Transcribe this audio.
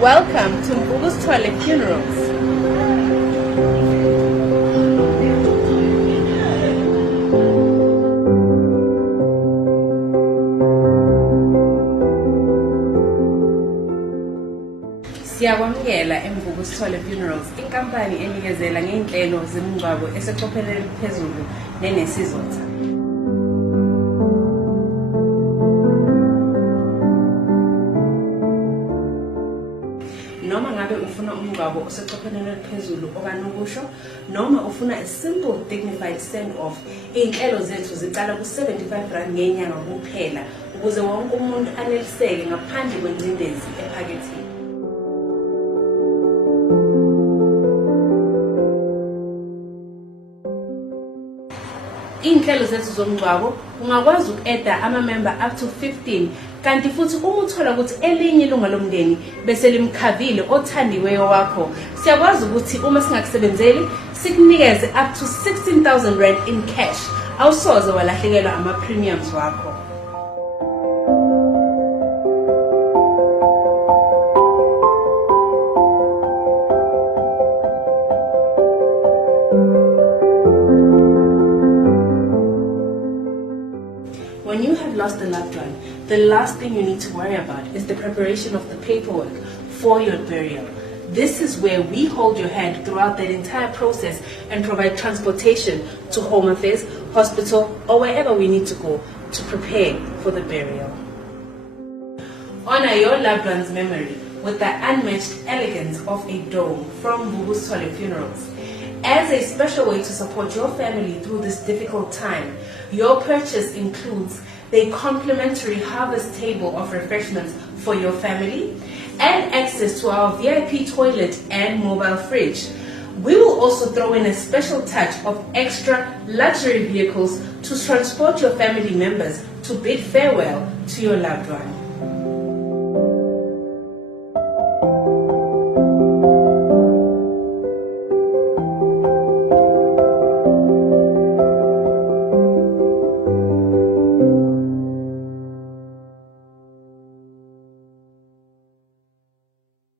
Welcome to Mbugusithole Funerals. Siyakwamukela eMbugusithole Funerals, inkampani enikezela ngeinhlelo zemingcwabo eseqophelweni eliphezulu nenesizotha. Noma ngabe ufuna umngcwabo oseqophelweni eliphezulu okanokusho, noma ufuna a simple dignified send-off, iy'nhlelo zethu zicala ku-R75 ngenyanga kuphela ukuze wonke umuntu aneliseke ngaphandle kwengcindezi ephaketheni. Iy'nhlelo zethu zomngcwabo ungakwazi uku-eda ama-member up to 15, kanti futhi uma uthola ukuthi elinye ilunga lomndeni bese limkhavile othandiweyo wakho, siyakwazi ukuthi uma singakusebenzeli sikunikeze up to R16,000 in cash. Awusoze walahlekelwa ama-premiums wakho. When you have lost a loved one, the last thing you need to worry about is the preparation of the paperwork for your burial. This is where we hold your hand throughout that entire process and provide transportation to home affairs, hospital, or wherever we need to go to prepare for the burial. Honor your loved one's memory with the unmatched elegance of a dome from Mbugusithole Funerals. As a special way to support your family through this difficult time, your purchase includes the complimentary harvest table of refreshments for your family and access to our VIP toilet and mobile fridge. We will also throw in a special touch of extra luxury vehicles to transport your family members to bid farewell to your loved one.